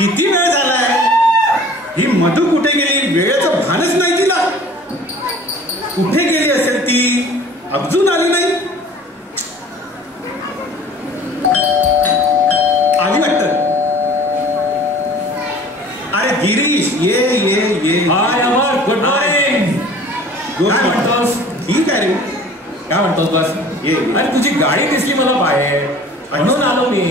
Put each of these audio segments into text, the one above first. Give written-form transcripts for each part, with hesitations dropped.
किती वेळ झालाय? ही मधू कुठे गेली? वेळेचं भानच नाही तिला. कुठे गेली असेल ती? अजून आली नाही. आली वाटत. अरे गिरीश, ये ये ये. हाय अमर, गुड मॉर्निंग. काय म्हणतोस? ठीक आहे रे. काय म्हणतोस? बस ये. अरे तुझी गाडी दिसली मला बाहेर, म्हणून आलो मी.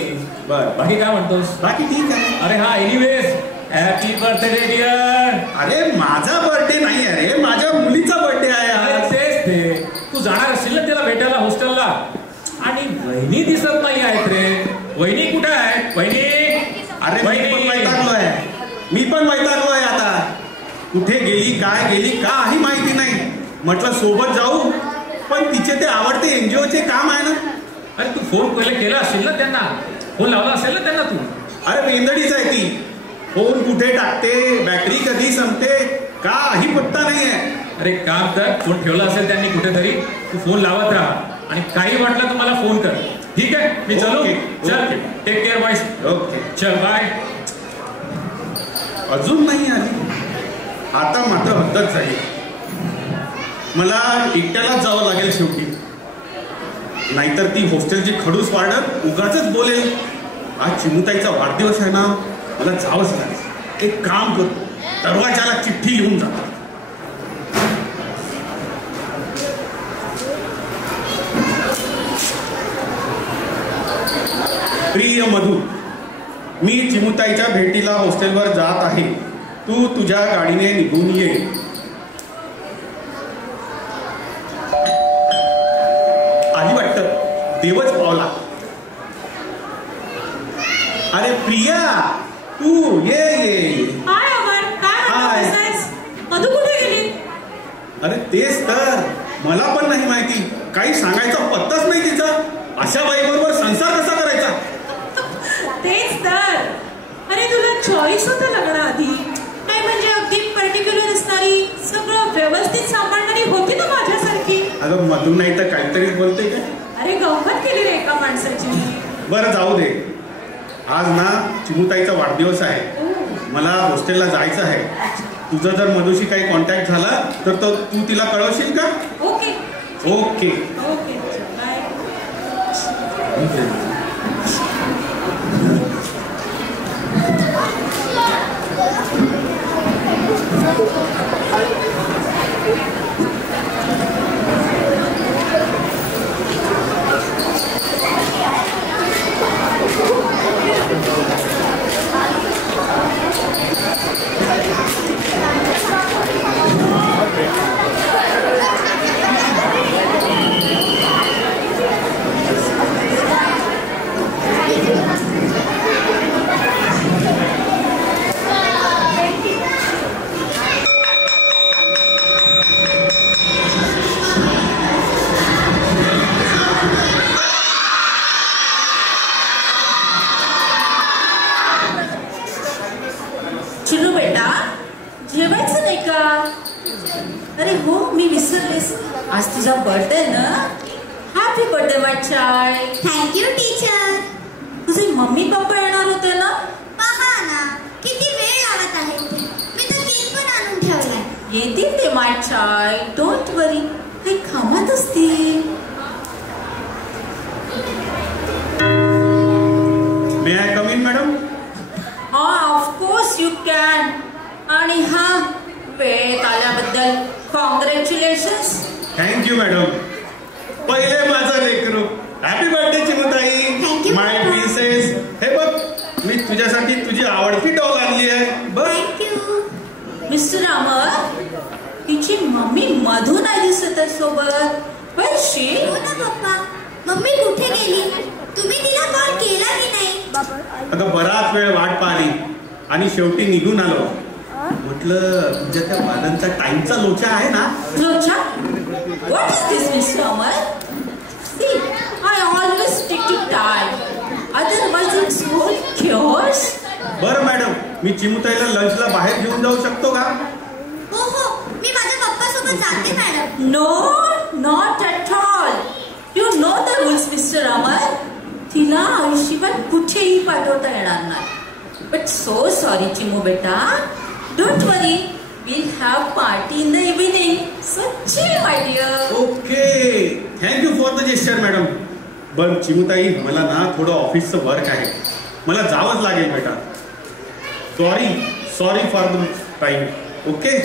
बर, बाकी काय म्हणतोस? बाकी ठीक आहे. अरे हा, एनिवेज हॅपी बर्थडे डिअर. अरे माझा बर्थडे नाही आहे रे, माझ्या मुलीचा बर्थडे आहे आज. तेच ते. तू जाणार असशील ना त्याला भेटायला हॉस्टेलला, आणि वहिनी दिसत नाही आहेत रे. वहिनी कुठे आहे? वहिनी. अरे मी पण वैतागलोय आता. कुठे गेली, काय गेली, काही माहिती नाही. म्हटलं सोबत जाऊ, पण तिचे ते आवडते एनजीओचे काम आहे ना. अरे तू फोन पहिले केला असेल ना त्यांना, फोन लावला असेल ना त्यांना तू. अरे वेंदडीच आहे ती. फोन कुठे टाकते, बॅटरी कधी संपते, काही पत्ता नाही आहे. अरे काम कर, फोन ठेवला असेल त्यांनी कुठेतरी, तू फोन लावत राहा आणि काही वाटलं तर मला फोन कर. ठीक आहे, मी चलो. चल, टेक केअर बॉयज. ओके, चल बाय. अजून नाही आली. आता मात्र हद्दच झाली. मला एकट्यालाच जावं लागेल शेवटी, नाहीतर ती हॉस्टेलची खडूस वार्डन उगाचच बोलेल. आज चिमुताईचा वाढदिवस आहे ना, मला जावंच लागेल. एक काम करतो, दरवाजाला चिठ्ठी लिहून जातो. प्रिय मधू, मी चिमुताईच्या भेटीला हॉस्टेलवर जात आहे. तू तुझ्या गाडीने निघून ये. आली वाटतं, देवच पावला. अरे प्रिया, तू ये ये. हाय अमर, काय म्हणतोस? मधू कुठे गेली? अरे तेच तर, मला पण नाही माहिती. काही सांगायचा पत्ताच नाही तिचा. अशा बाईबरोबर संसार कसा करायचा? तेच तर. अरे तुला चॉईस होतं लग्नाआधी, नाही म्हणजे अगदी पर्टिक्युलर असणारी, सगळं व्यवस्थित सांभाळणारी होती ना माझ्यासारखी. अगं मधू नाही तर काहीतरीच बोलते का? अरे गंमत केली रे एका माणसाची. बरं जाऊ दे. आज ना चिमुताईचा वाढदिवस आहे, मला हॉस्टेलला जायचं आहे. तुझं जर मधूशी काही कॉन्टॅक्ट झाला तर तू तिला कळवशील का? Okay okay okay, bye. Chinu बेटा, जेवायचं नाही का? अरे हो, मी विसरलेस, आज तुझा बर्थडे ना. हॅपी बर्थडे माय चाइल्ड. Thank you teacher. तुझे मम्मी पप्पा येणार होते ना? पहा ना, किती वेळ लागत आहे. मी तर केक पण आणून ठेवलाय. येतील ते माय चाइल्ड, डोंट वरी. काही कामात असतील. May I come in madam? Of course you can. आणि हा, वेळेत आल्याबद्दल कॉंग्रॅच्युलेशन्स. Thank you madam. पहिले माझं लेकरू. हॅपी बर्थडे चिमुताई, माय प्रिन्सेस. हे बघ, मी तुझ्यासाठी तुझी आवडती डॉल आणली आहे. बघ. थँक्यू. मिस्टर अमर, तिची मम्मी मधू नाही दिसत आहे सोबत. पैशी हो ना पप्पा, मम्मी कुठे गेली? तुम्ही तिला फोन केला की नाही? अगं बराच वेळ वाट पाहिली आणि शेवटी निघून आलो. म्हटलं तुझ्या त्या वादनचा टाइमचा लोचा आहे ना. लोचा? What is this, Mr. Amar? See, I always stick to time. Otherwise it's whole chaos. बरं मॅडम, मी चिमुताईला लंचला बाहेर घेऊन जाऊ शकतो का? हो हो, मी माझ्या पप्पा सोबत जाते madam. No, not at all. You know the rules, Mr. Amar. तिला आयुष्यभर कुठेही पाठवता येणार नाही. But so sorry, चिमू बेटा. Don't worry. We'll have party in the evening. So chill, my dear. Okay. Thank you for the gesture, madam. बरं चिमुताई, मला ना थोडं ऑफिसचं वर्क आहे. मला जावंच लागेल बेटा. Sorry for the time. Okay.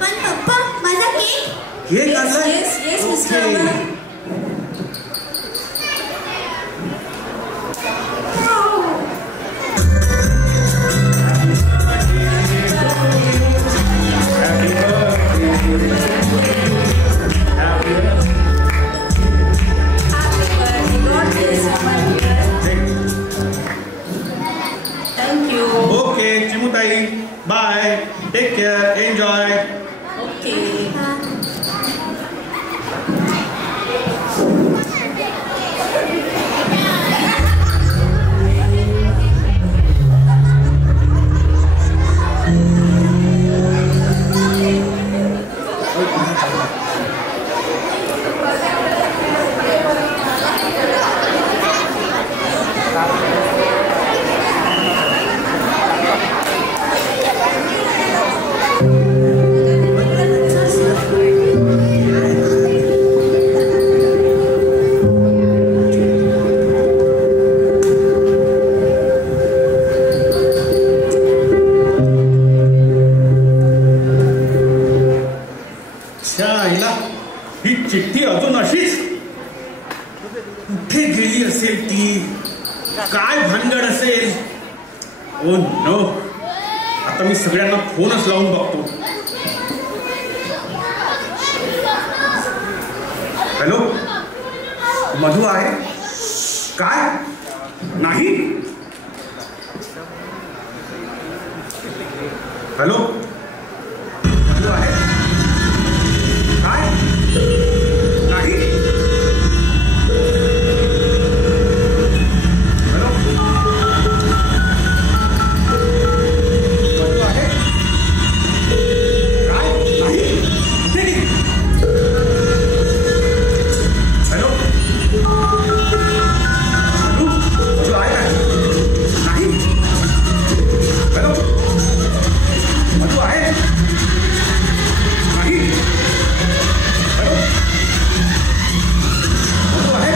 पण पप्पा, माझा केक? केक Yes, आणलाय? yes, Mr. Amar. Thank you. Okay Chimutai, bye. Take care. Enjoy. Okay. ही चिठ्ठी अजून अशीच कुठे गेली असेल ती? काय भानगड असेल? ओ नो, आता मी सगळ्यांना फोनच लावून बघतो. हॅलो, मधू आहे? काय नाही? हॅलो, मधू आहे? काय नाही? हॅलो, मधू आहे? काय नाही? हॅलो, मधू, मधू आहे काय? नाही? हॅलो, मधू आहे? नाही? हॅलो, मधू आहे?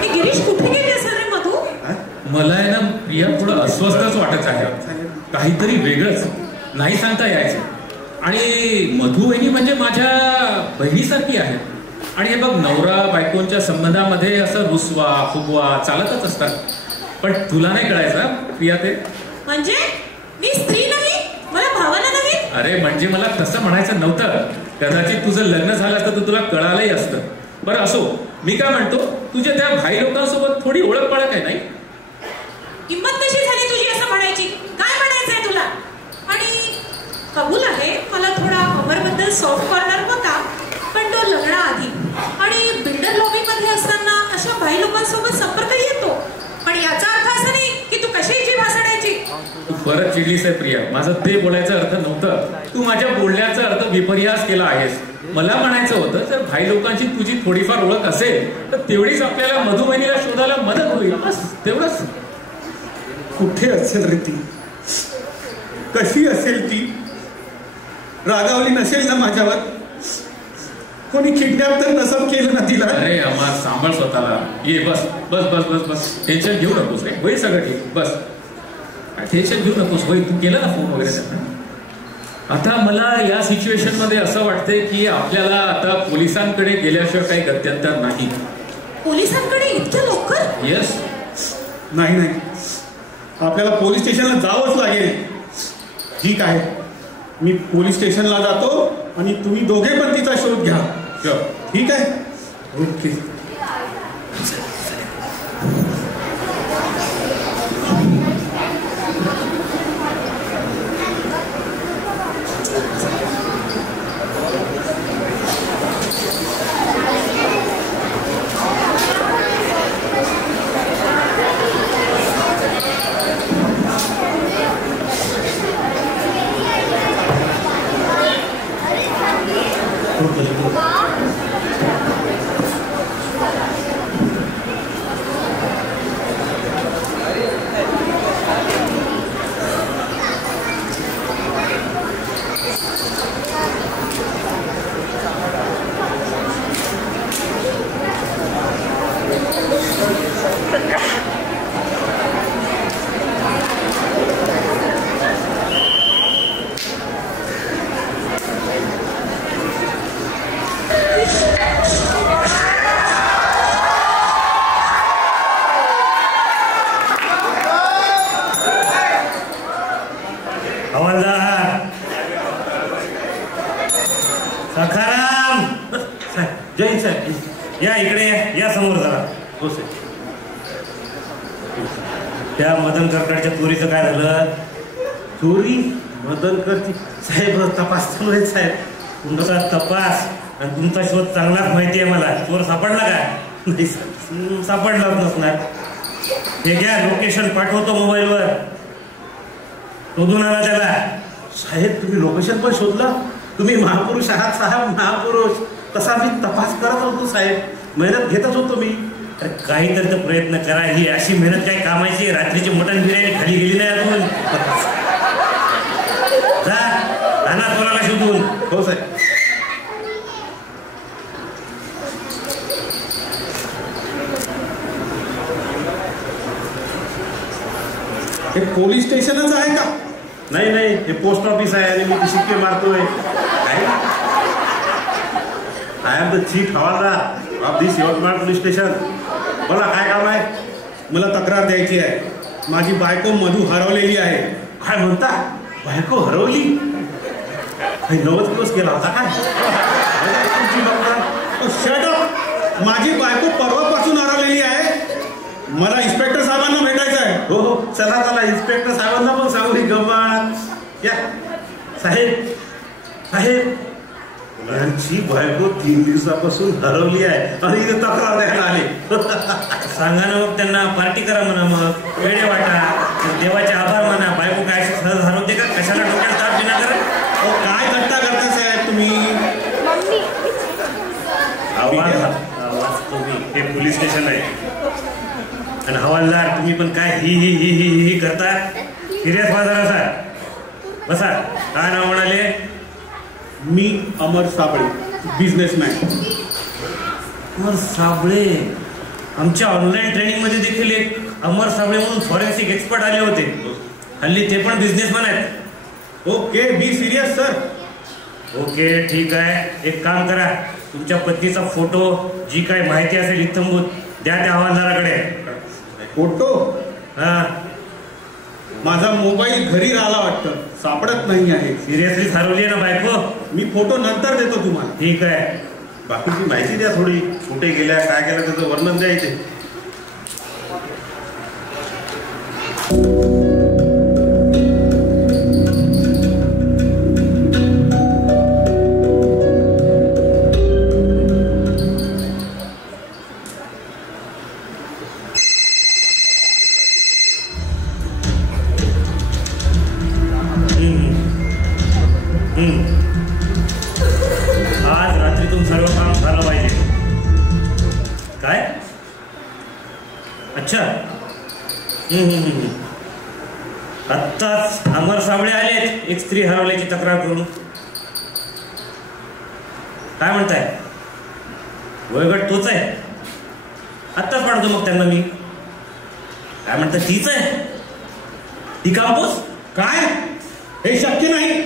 हे गिरीश कुठे गेले असेल रे मधू? मला आहे ना प्रिया थोडं अस्वस्थच वाटत आहे. काहीतरी वेगळंच नाही सांगता यायचं. आणि मधू वहिनी म्हणजे माझ्या बहिणीसारखी आहे. आणि हे बघ, नवरा बायकोंच्या संबंधामध्ये असं रुसवा फुगवा चालतच असतात. पण तुला नाही कळायचं प्रिया ते. म्हणजे मी स्त्री नाही, मला भावना नाही. अरे म्हणजे मला तसं म्हणायचं नव्हतं. कदाचित तुझं लग्न झालं असतं तर तुला कळालंही असतं. बरं असो, मी काय म्हणतो, तुझ्या त्या भाई लोकांसोबत थोडी ओळख पाळख आहे नाही? किंमत कशी झाली तुझी असं म्हणायची? काय म्हणायचंय तुला? आणि कबूल आहे, मला थोडा अमरबद्दल सॉफ्ट कॉर्नर होता. पण तो लग्नाआधी आणि बिल्डर लॉबी मध्ये असताना अशा भाई लोकांसोबत संपर्क येतो. पण याचा अर्थ असा नाही की तू कशी जीभ हसडायची. तू परत चिडलीस आहे प्रिया. माझं ते बोलायचा अर्थ नव्हतं. तू माझ्या बोलण्याचा अर्थ विपर्यास केला आहेस. मला म्हणायचं होतं, जर भाई लोकांची तुझी थोडीफार ओळख असेल तर तेवढीच आपल्याला मधू बहिणीला शोधायला मदत होईल. बस तेवढंच. कुठे असेल रे ती? कशी असेल ती? रागावली नसेल ना माझ्यावर? कोणी किडनॅप तर नसं केलं ना तिला? अरे अमर, सांभाळ स्वतःला. ये बस बस बस बस बस. टेन्शन घेऊ नकोस रे. होईल सगळं ठीक. बस टेन्शन घेऊ नकोस. होईल. तू केलं ना फोन वगैरे त्यांना? आता मला या सिच्युएशन मध्ये असं वाटतंय की आपल्याला आता पोलिसांकडे गेल्याशिवाय काही गत्यंतर नाही. पोलिसांकडे इतक्या लवकर? येस. नाही, आपल्याला पोलीस स्टेशनला जावंच लागेल. ठीक आहे, मी पोलीस स्टेशनला जातो आणि तुम्ही दोघे पण तिचा शोध घ्या. ठीक आहे? ओके. जैन साहेब, या इकडे या समोर जरा. हो साहेब. त्या मदन करकरच्या चोरीचं काय झालं? चोरी? मदनकरची साहेब तपास चालू आहे साहेब. तुमचा तपास आणि तुमचा शोध चांगलाच माहिती आहे मला. चोर सापडला का? नाही सापडलाच नसणार. हे घ्या, लोकेशन पाठवतो मोबाईलवर. शोधून आला त्याला. साहेब तुम्ही लोकेशन पण शोधलं? तुम्ही महापुरुष आहात साहेब, महापुरुष. तसा मी तपास करत होतो साहेब, मेहनत घेतच होतो मी. काहीतरी तर प्रयत्न करा. ही अशी मेहनत काय कामायची? रात्रीची मटण बिर्याणी खाली गेली नाही अजून. जा आणा कोणाला शोधून. हो साहेब. हे पोलीस स्टेशनच आहे का? नाही नाही, हे पोस्ट ऑफिस आहे आणि मी शिक्के मारतोय. I am the chief havaldar of this Yavatmal police station. बोला काय काम आहे? मला तक्रार द्यायची आहे. माझी बायको मधू हरवलेली आहे. काय म्हणता? बायको हरवली? 90 दिवस गेला होता काय? Shut up. माझी बायको परवापासून हरवलेली आहे. मला इन्स्पेक्टर साहेबांना भेटायचं आहे. हो हो, चला चला, इन्स्पेक्टर साहेबांना पण सांगू ही गंमत. या साहेब. साहेब, यांची बायको 3 दिवसापासून हरवली आहे आणि इथे तक्रार द्यायला आले. सांगा ना मग त्यांना, पार्टी करा म्हणा, मग वेळे वाटा, देवाचे आभार म्हणा. बायको काय सहज हरवते का? कशाला डोक्यात ताप देणार करा? काय घट्टा करता साहेब तुम्ही? हे पोलीस स्टेशन आहे आणि हवालदार तुम्ही पण काय ही ही ही ही ही करता? सिरियस बाजार असा. बसा. काय नाव म्हणाले? मी अमर साबळे, बिझनेसमॅन. अमर साबळे? आमच्या ऑनलाईन ट्रेनिंग मध्ये देखील एक अमर साबळे म्हणून फॉरेन्सिक एक्सपर्ट आले होते. हल्ली ते पण बिझनेसमॅन आहेत. Okay, be serious sir. Okay ठीक आहे. एक काम करा, तुमच्या पत्नीचा फोटो, जी काय माहिती असेल इत्थंभूत द्या त्या हवालदाराकडे. फोटो? हा. माझा मोबाईल घरी राहिला वाटतं, सापडत नाही आहे. सिरियसली हरवली आहे ना बायको? मी फोटो नंतर देतो तुम्हाला. ठीक आहे. बाकीची माहिती द्या थोडी. कुठे गेल्या, काय केलं त्याचं वर्णन द्या इथे. आज रात्रीतून सर्व काम झालं पाहिजे. काय? अच्छा. आत्ताच अमर साबळे आलेत एक स्त्री हरवल्याची तक्रार करून. काय म्हणताय? वयोगट तोच आहे? आत्ताच पाठवतो मग त्यांना मी. काय म्हणता? तीच आहे? ती कांपोस? काय? हे शक्य नाही.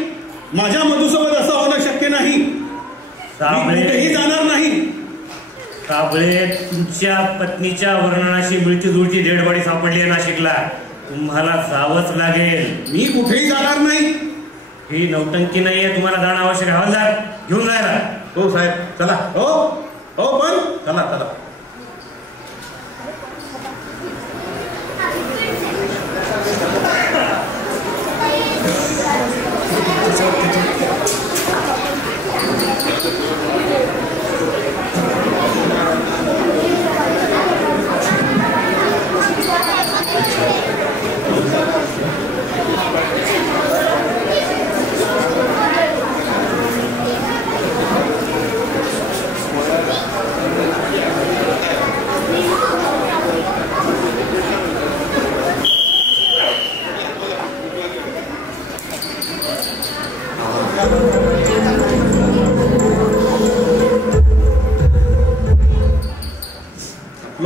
माझ्या मधूसोबत असं होणं शक्य नाही. कुठेही जाणार नाही. साबळे, तुमच्या पत्नीच्या वर्णनाशी मिळती जुळती डेड बॉडी सापडली आहे नाशिकला. तुम्हाला जावंच लागेल. मी कुठेही जाणार नाही. ही नौटंकी नाहीये, तुम्हाला जाणं आवश्यक आहे. हवालदार घेऊन जायला. हो साहेब चला. हो हो पण चला चला.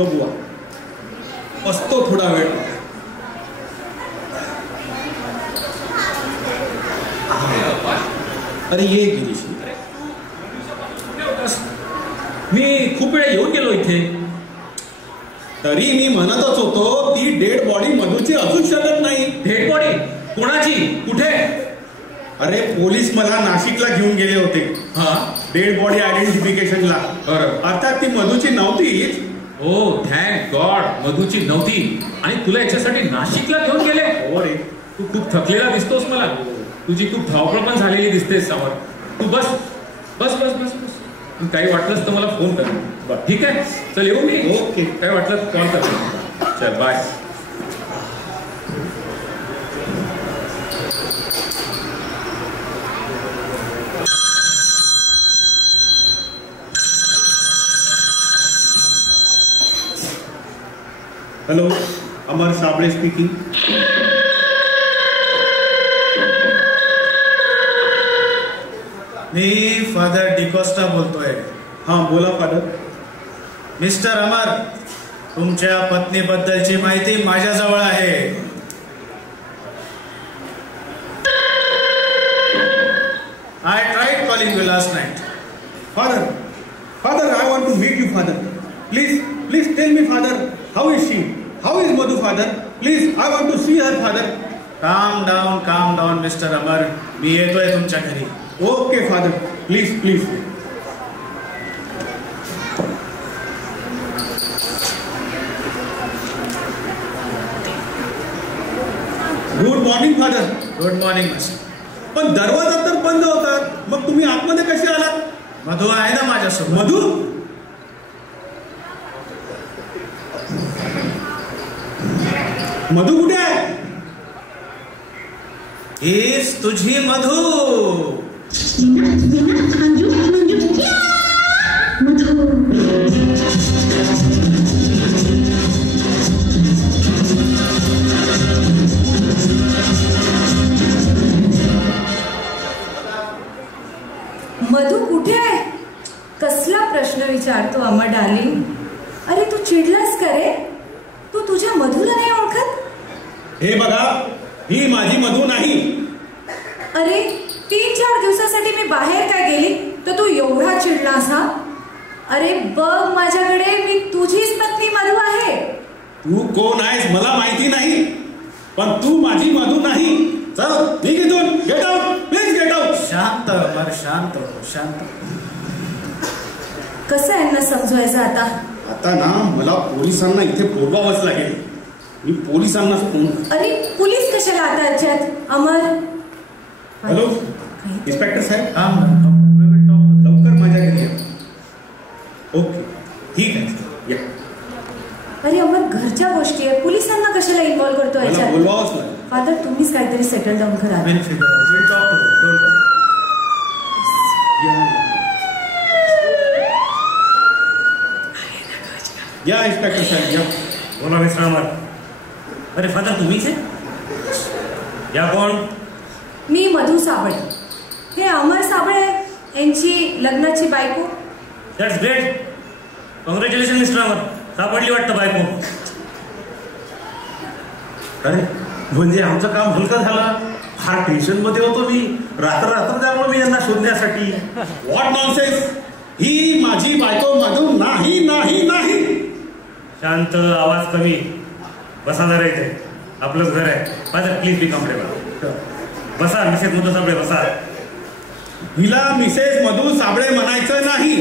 बुवा बसतो थोडा वेळ. अरे ये गिरीश, मी खूप वेळा येऊन गेलो इथे. तरी मी म्हणतच होतो ती डेड बॉडी मधूची अजून शकत नाही. डेड बॉडी कोणाची? कुठे? अरे पोलीस मला नाशिकला घेऊन गेले होते. हा, डेड बॉडी आयडेंटिफिकेशनला. अर्थात ती मधूची नव्हतीच. ओ थँक गॉड, मधूची नव्हती. आणि तुला याच्यासाठी नाशिकला घेऊन गेले? हो रे. तू खूप थकलेला दिसतोस मला. तुझी खूप धावपळ पण झालेली दिसतेस समोर. तू बस बस बस बस बस. काही वाटलंच तर मला फोन कर. ठीक आहे, चल येऊ मी. ओके. काय वाटलं कॉल कर. चल bye. Hello, Amar Sable speaking. मी फादर डिकोस्टा बोलतोय. हां बोला फादर. मिस्टर अमर, तुमच्या पत्नीबद्दलची माहिती माझ्याजवळ आहे. I tried calling you last night. Father, father, I want to meet you, father. Please tell me, father, how is she? How is Madhu, father? Please, I want to see her, father. काम down mister अमर, मी येतोय तुमच्या घरी. Okay, father. Please. Good morning father. Good morning mister. पण दरवाजा तर बंद होतात, मग तुम्ही आतमध्ये कसे आलात? मधू आहे ना माझ्यासोबत. मधू? मधू कुठे आहे? हीच तुझी मधू. मधू कुठे आहे? कसला प्रश्न विचारतो अमर डार्लिंग. अरे तू चिडलास का रे? तू तुझ्या मधूला नाही ओळखत? हे बघा, ही माझी मधू नाही. अरे 3-4 दिवसासाठी मी बाहेर काय गेली तर तू एवढा चिडलास हा? अरे बघ माझ्याकडे, मी तुझीच पत्नी मधू आहे. तू कोण आहेस मला माहिती नाही, पण तू माझी मधू नाही. चल निघ इथून. Get out, please get out. शांत अमर, शांत. कसं यांना समजवायचं आता? आता ना मला पोलिसांना इथे बोलवावंच लागेल. मी पोलिसांना फोन. अरे पोलीस कशाला आता याच्यात? अमर. हॅलो इन्स्पेक्टर साहेब. लवकर माझ्या घरी या. ओके ठीक आहे या. अरे अमर, घरच्या गोष्टी आहे, पोलिसांना कशाला इन्व्हॉल्व करतो याच्यात? बोलवावंच लागेल. फादर तुम्हीच काहीतरी सेटल डाऊन करा. या इन्स्पेक्टर साहेब या. बोला मिस्टर अमर. अरे फादर तुम्हीच आहे? या कोण? मी मधू साबळे. हे अमर साबळे यांची लग्नाची बायको. That's great. कॉंग्रॅच्युलेशन मिस्टर अमर. सापडली वाटतं बायको. अरे म्हणजे आमचं काम हलकं झालं. फार टेन्शन मध्ये होतो मी. रात्र जागलो मी यांना शोधण्यासाठी. What nonsense. ही माझी बायको मधू नाही. शांत, आवाज कमी. बसा जरा इथे. आपलंच घर आहे. Father please be comfortable. बसा मिसेस मधू साबळे बसा. हिला मिसेस मधू साबळे म्हणायचं नाही.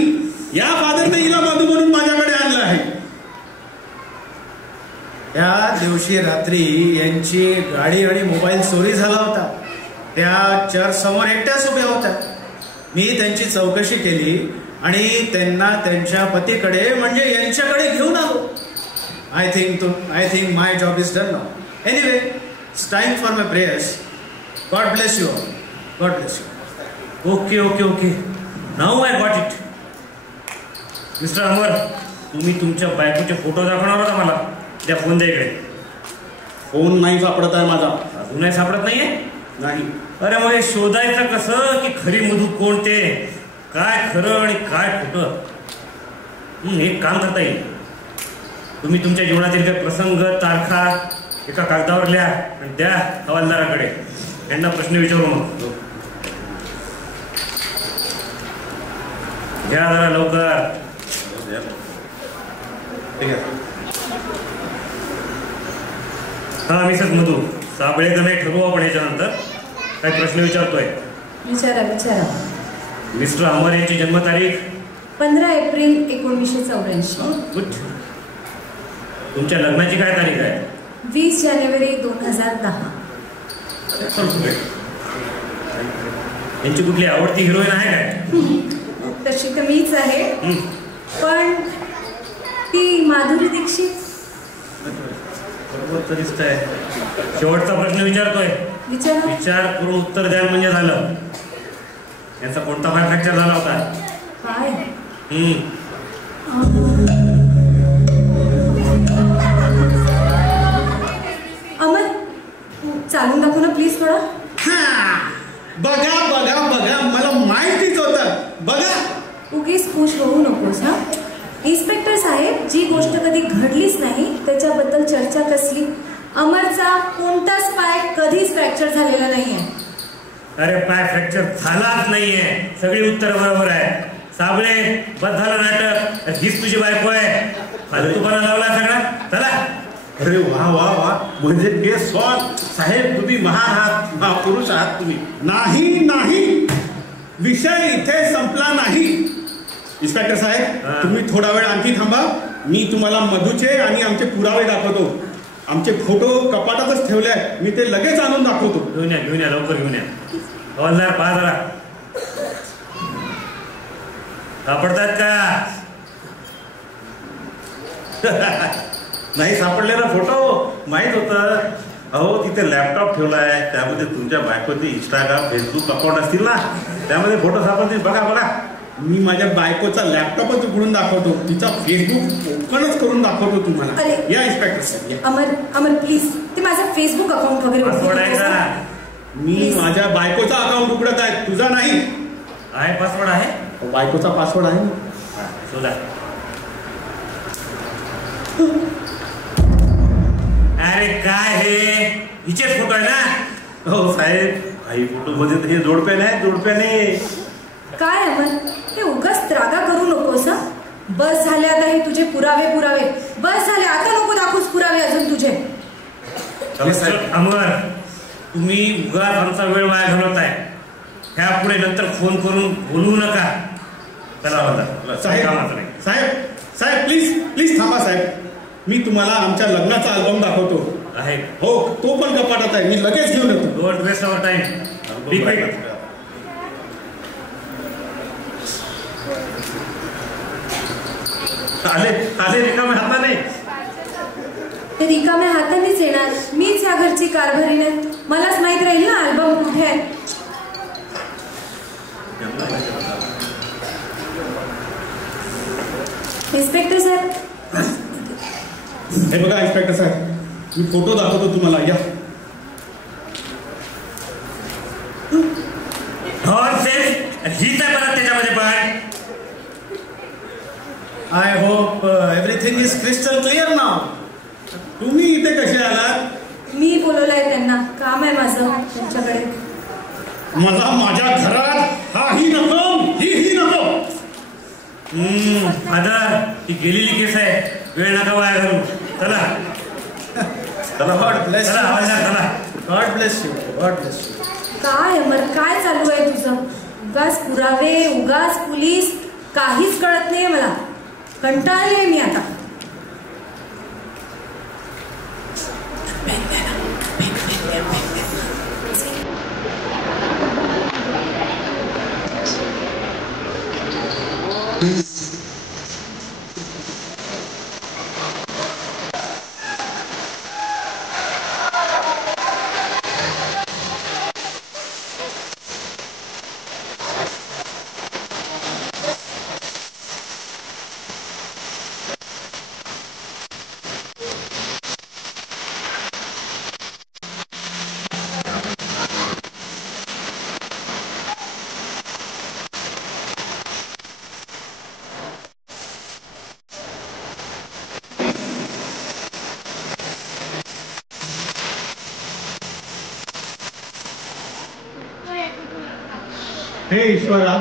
या फादरने हिला मधू म्हणून माझ्याकडे आणलं आहे. त्या दिवशी रात्री यांची गाडी आणि मोबाईल चोरी झाला होता. त्या चर्च समोर एकट्याच उभ्या होत्या. मी त्यांची चौकशी केली आणि त्यांना त्यांच्या पतीकडे म्हणजे यांच्याकडे घेऊन आलो. I think my job is done now. Anyway it's time for my prayers. God bless you all. God bless you. Okay okay okay now I got it. Mister Amar, तुम्ही तुमच्या बायकोचे फोटो दाखवणार होता मला. त्या फोन द्या इकडे. फोन नाही सापडत आहे माझा. अजूनही सापडत नाहीये? नाही. अरे मग हे शोधायचं कसं की खरी मधू कोण, ते काय खरं आणि काय खोटं. एक काम करता येईल. तुम्ही तुमच्या जीवनातील काही प्रसंग तारखा एका कागदावर लिहा आणि द्या हवालदाराकडे. यांना प्रश्न विचारू मग. घ्या जरा लवकर. हा मिसेस मधू साबळे का नाही ठरवू आपण याच्यानंतर. काय प्रश्न विचारतोय? विचारा विचारा. मिस्टर अमर यांची जन्मतारीख 15 एप्रिल 1984. गुड. तुमच्या लग्नाची काय तारीख आहे? 20 जानेवारी 2010. यांची कुठली आवडती हिरोईन आहे काय? तशी तर मीच आहे, पण ती माधुरी दीक्षित. बरोबर तरीच आहे. शेवटचा प्रश्न विचारतोय. विचार करून उत्तर द्या म्हणजे झालं. यांचा कोणता पाय फ्रॅक्चर झाला होता? पाय? अमर चालून दाखव ना प्लीज थोडा. बघा बघा बघा मला माहितीच होतं. बघा. उगीच खुश होऊ नकोस. हा इन्स्पेक्टर साहेब, जी गोष्ट कधी घडलीच नाही त्याच्याबद्दल चर्चा कसली? अमरचा कोणताच पाय कधीच फ्रॅक्चर झालेला नाहीये. अरे पाय फ्रॅक्चर झालाच नाहीये. सगळी उत्तर बरोबर आहे. साबळे बस झालं नाटक. हीच तुझी बायको आहे. फालतूपणा लावला सगळा. चला. अरे वा वा वा, म्हणजे केस सॉल्व. साहेब तुम्ही महान आहात, महापुरुष आहात तुम्ही. नाही नाही, विषय इथे संपला नाही. इन्स्पेक्टर साहेब, तुम्ही थोडा वेळ आणखी थांबा. मी तुम्हाला मधूचे आणि आमचे पुरावे दाखवतो. आमचे फोटो कपाटातच ठेवले आहेत. मी ते लगेच आणून दाखवतो. घेऊन या लवकर घेऊन या. हवालदार पहा जरा सापडतात का? नाही सापडलेला फोटो माहित होतं. अहो तिथे लॅपटॉप ठेवलाय, त्यामध्ये तुमच्या बायकोचे इंस्टाग्राम फेसबुक अकाउंट असतील ना, त्यामध्ये फोटो सापडतील. बघा बघा. मी माझ्या बायकोचा लॅपटॉपच उघडून दाखवतो. तिचा फेसबुक ओपनच करून दाखवतो तुम्हाला. या इन्स्पेक्टर साहेब. अमर प्लीज, ते माझं फेसबुक अकाउंट वगैरे. मी माझ्या बायकोचा अकाउंट उघडत आहे, तुझा नाही. आहे पासवर्ड आहे? बायकोचा पासवर्ड आहे. शोधा. अरे काय हे? हिचेच फोटो आहे ना? हो साहेब, काही फोटो मध्ये हे जोडप्याने आहेत. जोडप्याने काय अमर, हे उगाच त्रागा करू नकोस. बस झाले आता हे तुझे पुरावे. बस झाले आता, नको दाखवूस पुरावे अजून तुझे. अमर, तुम्ही उगाच आमचा वेळ वाया घालवताय. ह्या पुढे नंतर फोन करून बोलू नका. चला साहेब प्लीज थांबा साहेब. मी तुम्हाला आमच्या लग्नाचा अल्बम दाखवतो. आहे हो, तो पण कपाटात आहे. मी लगेच घेऊन येतो. Don't waste our time. आले रिकाम्या हाताने. ते रिकाम्या हातानेच येणार. मीच या घरची कारभारीने. मलाच माहित राहील ना अल्बम कुठे आहे. इन्स्पेक्टर साहेब, हे बघा इन्स्पेक्टर साहेब, मी फोटो दाखवतो तुम्हाला. या. हीच आहे परत त्याच्यामध्ये पण. I hope everything is crystal clear now. तुम्ही इथे कसे आलात? मी बोलवलंय त्यांना. काम आहे माझं त्यांच्याकडे. मला माझ्या घरात हाही नको, ही नको. फादर, ही गेलेली केस आहे. वेळ नका वाया घालू. चला. चला गॉड ब्लेस चला हवालदार चला. God bless you, God bless you. काय अमर, काय चालू आहे तुझं? उगाच पुरावे, उगाच पोलीस, काहीच कळत नाहीये मला. कंटाळले मी आता. हे ईश्वरा,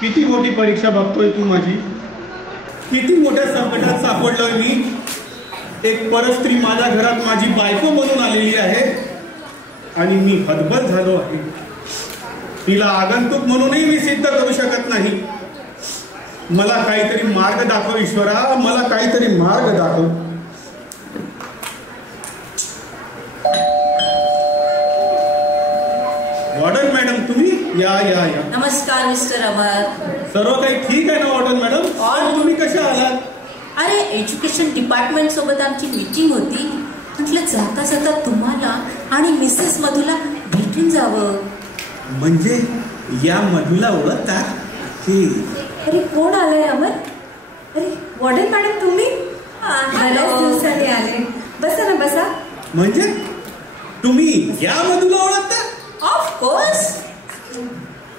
किती मोठी परीक्षा बघतोय तू माझी. किती मोठ्या संकटात सापडलोय मी. एक परस्त्री माझ्या घरात माझी बायको बनून आलेली आहे आणि मी हतबल झालो आहे. तिला आगंतुक म्हणूनही मी सिद्ध करू शकत नाही. मला काहीतरी मार्ग दाखव ईश्वरा, मला काहीतरी मार्ग दाखव. वॉर्डन मॅडम, तुम्ही या या या. नमस्कार मिस्टर अमर. सर्व काही ठीक आहे ना वॉर्डन मॅडम? और तुम्ही कशा आलात? अरे एज्युकेशन डिपार्टमेंट सोबत आमची मीटिंग होती. म्हटलं जाता जाता तुम्हाला आणि मिसेस मधुला भेटून जावं. म्हणजे या मधुला ओळखता की? अरे कोण आलंय अमर? अरे वॉर्डन मॅडम तुम्ही? बऱ्याच दिवसांनी आले. बसा ना बसा. म्हणजे तुम्ही या मधुला ओळखता? ऑफकोर्स.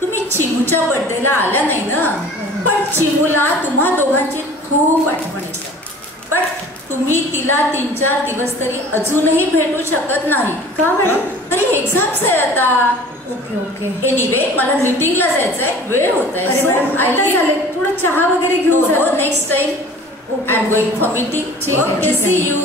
तुम्ही चिमूच्या बर्थडेला आल्या नाही ना, पण चिमूला तुम्हा दोघांची खूप आठवण येते. बट तुम्ही तिला 3-4 दिवस तरी अजूनही भेटू शकत नाही. का मॅडम? अरे एक्झाम्स आहे आता. Okay okay. एनिवे मला मीटिंगला जायचंय, वेळ होत आहे. अरे मॅडम आता झाले, थोडं चहा वगैरे घेऊन जा. Next time I am going for meeting. Okay, see you.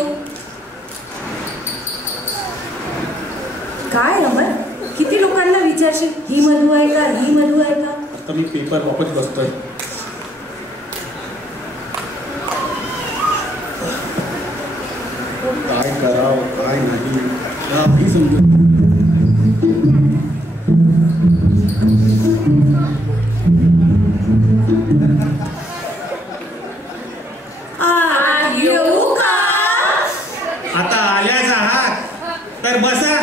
काय अमर, किती लोकांना विचारशील ही मधू आहे का, ही मधू आहे का? आता मी पेपर वापस बसतोय. काय करावं काय नाही काही समजत. येऊ का? आता आल्याच आहात तर बसा.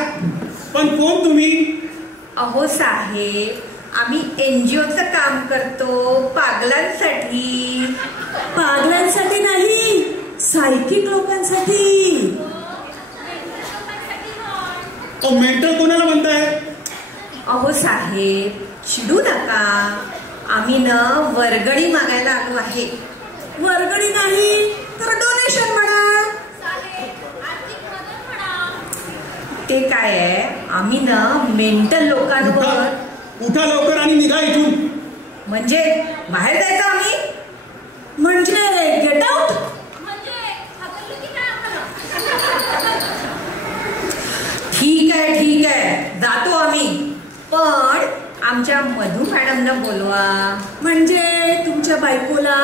पण कोण तुम्ही? अहो साहेब, आम्ही NGOचं काम करतो पागलांसाठी. पागलांसाठी नाही, सायकिक लोकांसाठी. मेंटल कोणाला म्हणताय? अहो साहेब चिडू नका, आम्ही ना वर्गणी मागायला आलो आहे. वर्गणी नाही तर डोनेशन म्हणा. ते काय आहे, आम्ही ना मेंटल लोकांवर. उठा लवकर आणि निघा इथून. म्हणजे बाहेर जायचं आम्ही? म्हणजे गेट आउट. ठीक आहे जातो आम्ही, पण आमच्या मधू मॅडमला बोलवा. म्हणजे तुमच्या बायकोला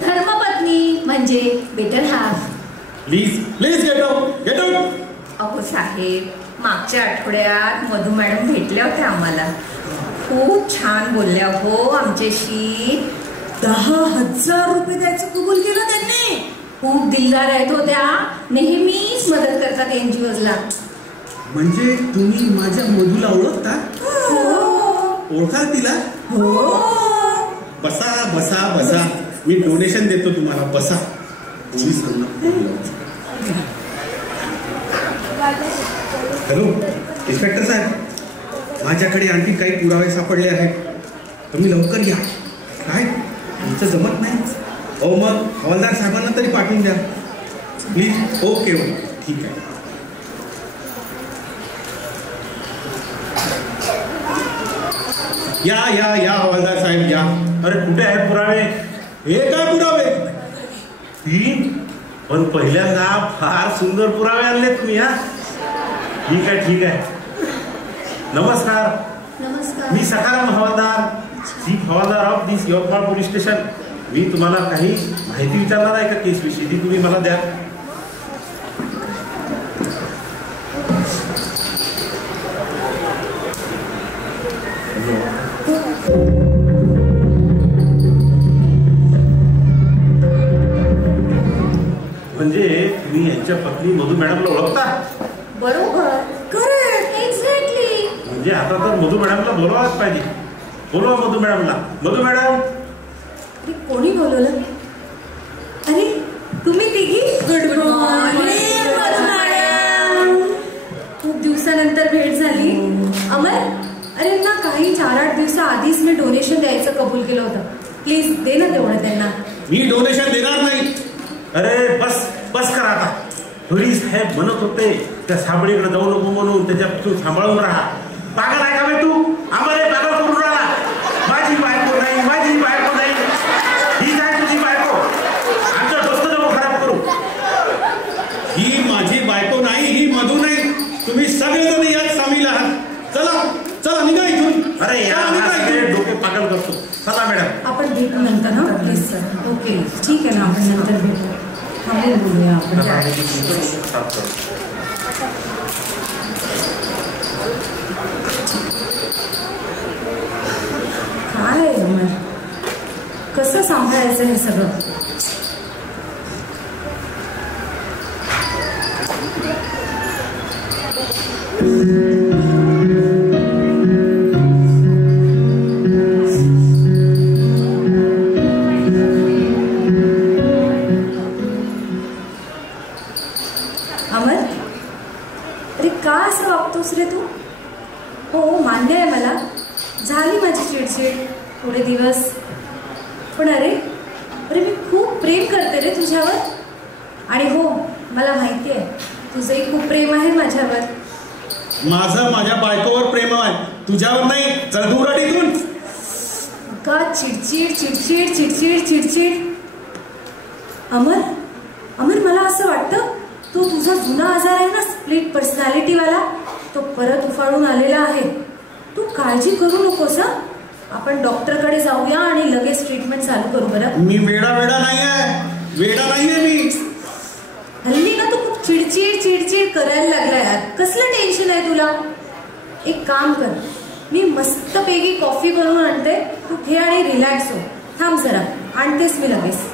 धर्मपत्नी म्हणजे better half. Please please get out get out. अहो साहेब, मागच्या आठवड्यात मधू मॅडम भेटल्या होत्या आम्हाला. खूप छान बोलल्या हो आमच्याशी. 10,000 रुपये द्यायचं कबूल केलं त्यांनी. खूप दिलदार आहेत होत्या, नेहमीच मदत करतात NGOsला. म्हणजे तुम्ही माझ्या मधूला ओळखता? ओळखाल तिला? हो. बसा बसा बसा, मी डोनेशन देतो तुम्हाला. बसा. हॅलो इन्स्पेक्टर साहेब, माझ्याकडे आणखी काही पुरावे सापडले आहेत. तुम्ही लवकर या. काय तुमचं जमत नाही? हो मग हवालदार साहेबांना तरी पाठवून द्या प्लीज. ओके ओके ठीक आहे. या या या हवालदार साहेब या. अरे कुठे आहेत पुरावे? हे काय पुरावे? 3 पण पहिल्यांदा फार सुंदर पुरावे आणले तुम्ही. हा ठीक आहे ठीक आहे. नमस्कार. नमस्कार. मी Sakharam havaldar, chief havaldar of this Yavatmal police station. मी तुम्हाला काही माहिती विचारणार आहे का केस विषयी, ती तुम्ही मला द्या. म्हणजे तुम्ही यांच्या पत्नी मधू मॅडमला ओळखता? बरोबर. करेक्ट. एक्झॅक्टली. म्हणजे आता तर मधू मॅडमला बोलवाच पाहिजे. बोलवा मधू मॅडमला. मधू मॅडम. कोणी बोलवलं? अरे तुम्ही तिघी. Good morning madam. खूप दिवसानंतर भेट झाली. अमर, अरे ना काही 4-8 दिवसाआधीच मी डोनेशन द्यायचं कबूल केलं होतं. प्लीज दे ना तेवढं त्यांना. मी डोनेशन देणार नाही. अरे बस बस करा आता. धुरी साहेब म्हणत होते त्या साबळीकडे जाऊ नको म्हणून, त्याच्यापासून सांभाळून राहा. पागल आहे का बे तू? आम्हाला पागल करून राहा. माझी बायको नाही, माझी बायको नाही. ही काय तुझी बायको? आमचं डोसं नको खराब करू. ही माझी बायको नाही, ही मधू नाही. तुम्ही सगळेजण यात सामील आहात. चला चला निघा इथून. अरे यार डोके पागल करतो. चला मॅडम. आपण भेटू नंतर ना प्लीज सर. ओके ठीक आहे ना, आपण नंतर भेटू. थांबून बोलूया आपण. काय अमर, कसं सांभाळायचं हे सगळं? अमर, अरे का असं वागतोस रे तू? हो मान्य आहे मला, झाली माझी चिडचिड थोडे दिवस. पण अरे अरे मी खूप प्रेम करते रे तुझ्यावर. आणि हो मला माहिती आहे तुझंही खूप प्रेम आहे माझ्यावर. माझं माझ्या बायकोवर प्रेम आहे, तुझ्यावर नाही. चल दूर इथून. का चिडचिड चिडचिड चिडचिड चिडचिड. अमर अमर, मला असं वाटतं तो तुझा जुना आजार आहे ना, स्प्लिट पर्सनॅलिटीवाला, तो परत उफाळून आलेला आहे. तू काळजी करू नकोस. आपण डॉक्टरकडे जाऊया आणि लगेच ट्रीटमेंट चालू करू. बरं? मी वेडा नाही आहे, वेडा नाही आहे मी. हल्ली ना तू खूप चिडचिड चिडचिड करायला लागलाय. कसलं टेन्शन आहे तुला? एक काम कर, मी मस्तपैकी कॉफी बनवून आणते, तू घे आणि रिलॅक्स हो. थांब जरा, आणतेस मी लगेच.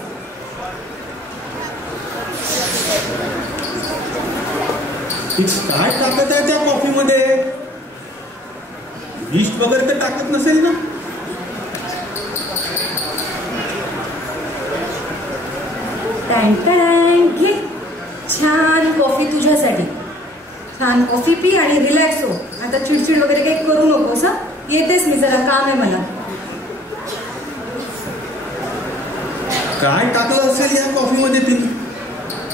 काय टाकत आहे त्या कॉफीमध्ये? ईस्ट वगैरे तर टाकत नसेल ना? घे छान कॉफी तुझ्यासाठी. छान कॉफी पी आणि रिलॅक्स हो. आता चिडचिड वगैरे काही करू नकोस. येतेस मी, जरा काम आहे मला. काय टाकलं असेल या कॉफीमध्ये तिने?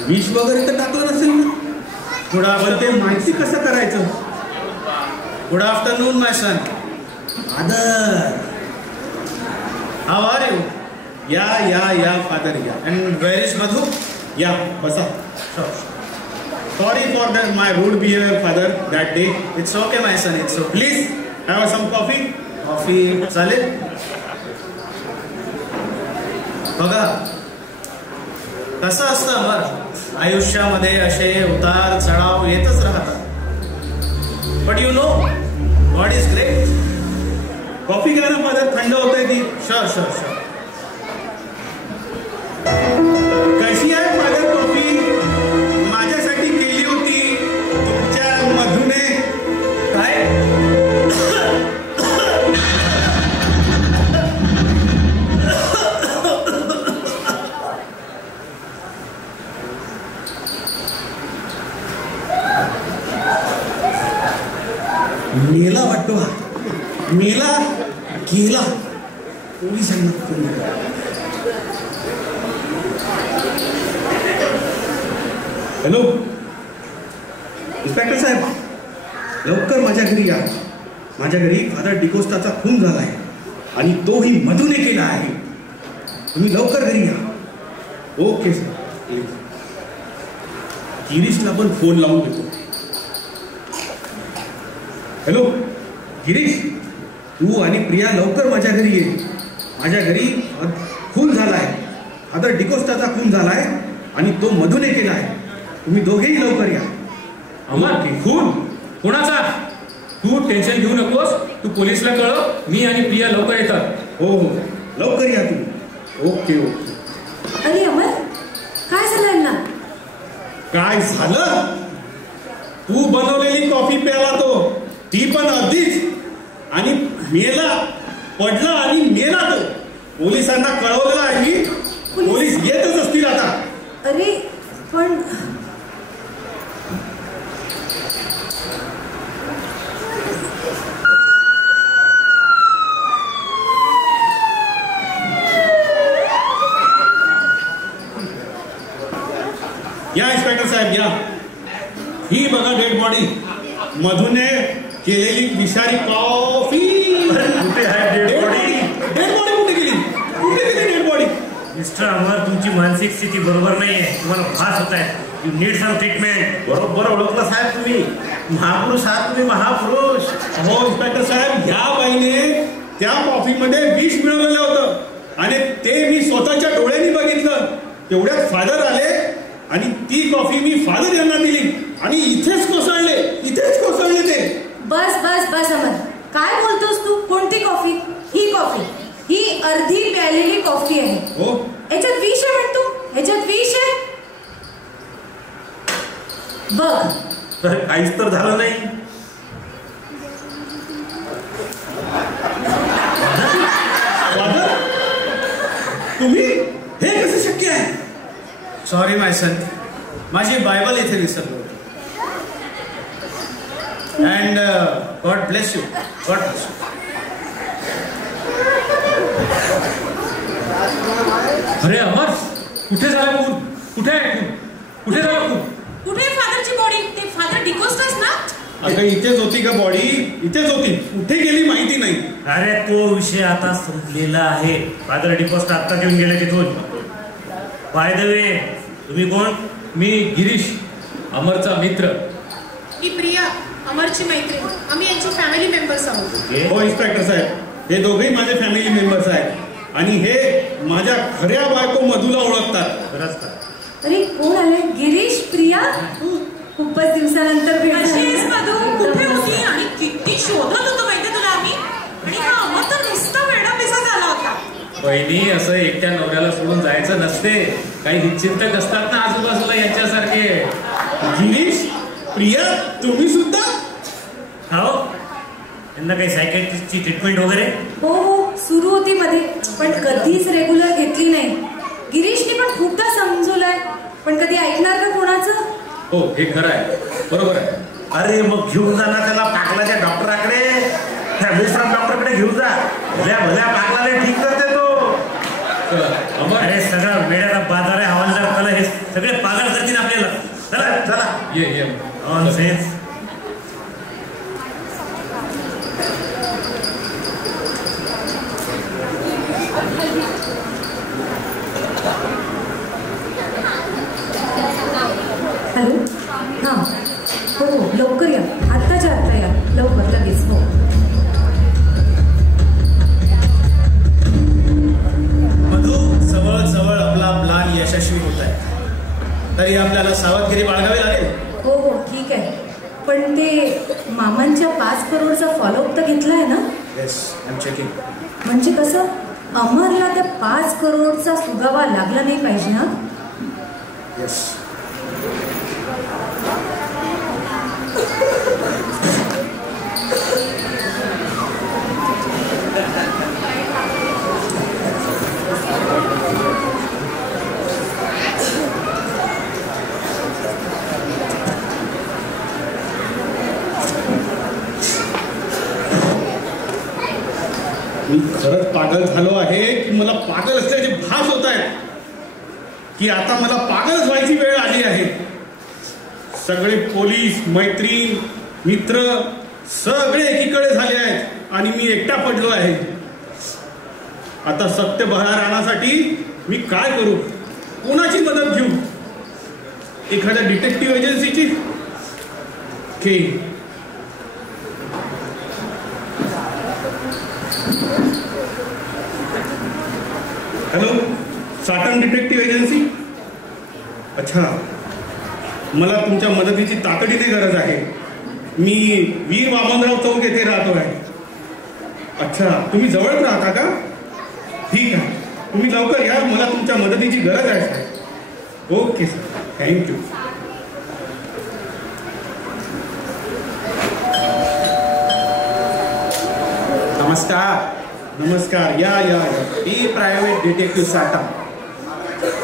विष वगैरे तर टाकलं नसेल ना? थोडा पण ते माहिती कसं करायचं? Good afternoon my son. Father, how are you? या या या फादर या. And where is Madhu? या बसा. Sorry for that my rude behaviour father that day. It's okay my son, it's okay. Please have some coffee. Coffee चालेल. बघा कसं असतं अमर, आयुष्यामध्ये असे उतार चढाव येतच राहतात. But you know God is great. Coffee घ्या ना फादर, थंड होत आहे ती. Sure sure sure. कशी आहे फादर कॉफी? माझ्यासाठी केली होती तुमच्या मधूने. काय? मेला वाटतो, मेला गेला. पोलिसांना फोन. हॅलो इन्स्पेक्टर साहेब, लवकर माझ्या घरी या. माझ्या घरी फादर डिकोस्टाचा खून झाला आहे आणि तोही मधूने केला आहे. तुम्ही लवकर घरी या. Okay sir, please. गिरीशला पण फोन लावून देतो. हॅलो गिरीश, तू आणि प्रिया लवकर माझ्या घरी ये. माझ्या घरी खून झालाय, फादर डिकोस्टाचा खून झालाय आणि तो मधूने केलाय. तुम्ही दोघेही लवकर या. अमर, खून कोणाचा? तू टेन्शन घेऊ नकोस, तू पोलिसला कळव, मी आणि प्रिया लवकर येतात. हो हो, लवकर या तुम्ही. Okay okay. अरे अमर, काय झालं यांना? काय झालं? तू बनवलेली कॉफी प्याला तो, ती पण अर्धीच, आणि मेला, पडला आणि मेला तो. पोलिसांना कळवलेलं आहे मी. पोलीस येतच असतील आता. अरे पण या इन्स्पेक्टर साहेब या. ही बघा डेड बॉडी, मधूने केलेली विषारी कॉफी. कुठे आहे डेड बॉडी? डेड बॉडी कुठे गेली? कुठे गेली डेड बॉडी? मिस्टर अमर, तुमची मानसिक स्थिती बरोबर नाहीये. तुम्हाला भास होत आहे. You need some treatment. बरोबर ओळखलं साहेब तुम्ही. महापुरुष आहात तुम्ही, महापुरुष. हो इन्स्पेक्टर साहेब, ह्या बाईने त्या कॉफीमध्ये विष मिळवलेलं होतं आणि ते मी स्वतःच्या डोळ्यांनी बघितलं. तेवढ्यात फादर आले आणि ती कॉफी मी फादर यांना दिली आणि इथेच कोसळले ते. बस बस बस अमर, काय बोलतोस तू? कोणती कॉफी? ही कॉफी, ही अर्धी प्यालेली कॉफी आहे. हो, याच्यात विष आहे म्हणतो, ह्याच्यात विष आहे. बघ, काहीच तर झालं नाही. फादर, तुम्ही हे कसं शक्य आहे? सॉरी माय सन, माझी बायबल इथे विसरलो. And God bless you. God bless you. अरे अमर, कुठे झाला खून? कुठे आहे खून? कुठे झाला खून? कुठे फादरची बॉडी? ते फादर डिकोस्टाच ना? अगं इथेच होती का बॉडी? इथेच होती. कुठे गेली माहिती नाही. अरे तो विषय आता संपलेला आहे. फादर डिकोस्टा आत्ता घेऊन गेले तिथून. बाय द वे, तुम्ही कोण? मी गिरीश, अमरचा मित्र. मी प्रिया, अमरची मैत्रीण. आम्ही यांची फॅमिली मेंबर्स आहोत. हो इन्स्पेक्टर साहेब, हे दोघेही माझे फॅमिली मेंबर्स आहेत आणि हे माझ्या खऱ्या बायको मधूला ओळखतात. खरंच का? अरे कोण आले? गिरीश, प्रिया, खूपच दिवसानंतर भेट झाली. मधू कुठे होती आणि किती शोधत होतो माहितीये तुला आम्ही. आणि हा अमर तर नुसता वेडा पिसा झाला होता. बहिणी, असं एकट्या नवऱ्याला सोडून जायचं नसते. काही हितचिंतक असतात ना आजूबाजूला यांच्यासारखे. गिरीश, प्रिया, तुम्ही सुद्धा? हो, त्यांना काही सायकॅट्रिस्टची ट्रीटमेंट वगैरे? हो हो, सुरू होती मध्ये, पण कधीच रेग्युलर घेतली नाही. गिरीशने पण खूपदा समजवलंय, पण कधी ऐकणार का कोणाचं? हो, हे खरं आहे, बरोबर आहे. अरे मग घेऊन जा ना त्याला पागलाच्या डॉक्टराकडे. त्या विश्राम डॉक्टरकडे घेऊन जा. भल्या पागलाने ठीक करते तो. अमर, अरे सगळं वेड्याचा बाजार आहे हवालदार. त्याला हे सगळे पागल करतील आपल्याला. चला चला. ये ऑन सेन्स. हॅलो, हां, हो हो, लवकर या. आत्ताच्या आत्ता या, लवकर, लगेच. हो. मधू, जवळ आपला प्लान यशस्वी होत आहे. तरी आपल्याला सावधगिरी बाळगावी लागेल. हो हो, ठीक आहे. पण ते मामांच्या 5 करोडचा फॉलोअप तर घेतलाय ना? Yes, I am checking. म्हणजे कसं, अमरला त्या 5 करोडचा सुगावा लागला नाही पाहिजे ना? येस. मी खरंच पागल झालो आहे की मला पागल असल्याचे भास होत आहेत की आता मला पागलच व्हायची वेळ आली आहे. सगळे पोलीस, मैत्रीण, मित्र सगळे एकीकडे झाले आहेत आणि मी एकटा पडलो आहे. आता सत्य बाहेर आणण्यासाठी मी काय करू? कोणाची मदत घेऊ? एखाद्या डिटेक्टिव्ह एजन्सीची? Okay. Hello, Satam detective agency. अच्छा, मला तुमच्या मदतीची तातडीने गरज आहे. मी वीर वामनराव चौक येथे राहतो आहे. अच्छा, तुम्ही जवळच राहता का? ठीक आहे, तुम्ही लवकर या, मला तुमच्या मदतीची गरज आहे. Okay sir, thank you. नमस्कार. नमस्कार, या या या. मी प्रायव्हेट डिटेक्टिव्ह साटम.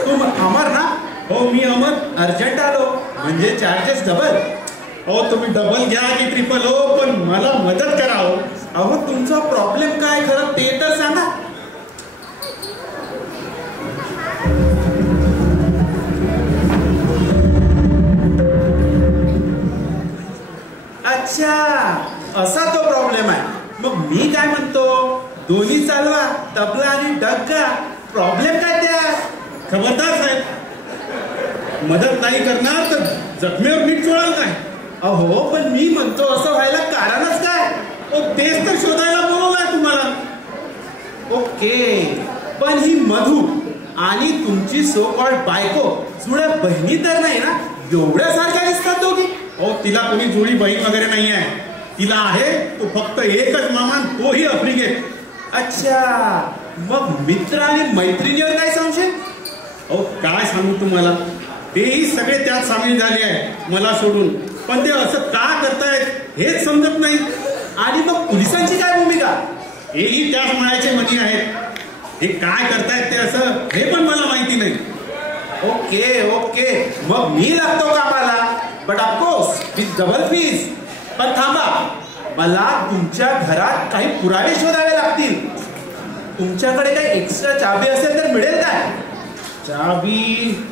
तुम अमर ना? हो, मी अमर. अर्जंट आलो म्हणजे चार्जेस डबल. हो, तुम्ही डबल घ्या की ट्रिपल हो, पण मला मदत करा हो. अहो, तुमचा प्रॉब्लेम काय खरं ते तर सांगा. अच्छा, असा तो प्रॉब्लेम आहे. मग मी काय म्हणतो, दोन्ही चालवा, तबला आणि डग्गा. प्रॉब्लेम काय त्या? खबरदार साहेब, मदत नाही करणार तर जखमेवर मीठ चोळाल काय? अहो, पण मी म्हणतो असं व्हायला कारणच काय? तेच तर शोधायला बोलवलंय तुम्हाला. ओके, पण ही मधू आणि तुमची सो कॉल्ड बायको जुळ्या बहिणी तर नाही ना? एवढ्या सारख्या दिसतात दोघी. हो, तिला कोणी जुळी बहीण वगैरे नाही आहे. तिला आहे तो फक्त एकच मामा, तोही आफ्रिकेत. अच्छा, मग मित्र आणि मैत्रिणीवर काय संशय? अहो, काय सांगू तुम्हाला, तेही सगळे त्यात सामील झाले आहे मला सोडून. पण ते असं का करतायत हेच समजत नाही. आणि मग पोलिसांची काय भूमिका? हेही त्याच म्हणायचे मनी आहेत. हे काय करतायत ते असं हे पण मला माहिती नाही. ओके ओके, मग मी लागतो कामाला, but of course with double fees. पण थांबा, मला तुमच्या घरात काही पुरावे शोधावे लागतील. तुमच्याकडे काही एक्स्ट्रा चाबी असेल तर मिळेल काय? चाबी?